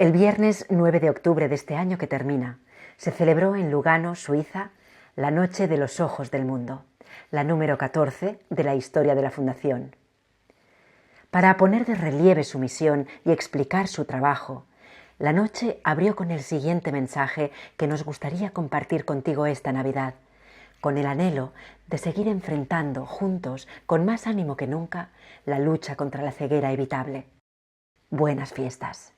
El viernes 9 de octubre de este año que termina, se celebró en Lugano, Suiza, la Noche de los Ojos del Mundo, la número 14 de la historia de la Fundación. Para poner de relieve su misión y explicar su trabajo, la noche abrió con el siguiente mensaje que nos gustaría compartir contigo esta Navidad, con el anhelo de seguir enfrentando juntos, con más ánimo que nunca, la lucha contra la ceguera evitable. Buenas fiestas.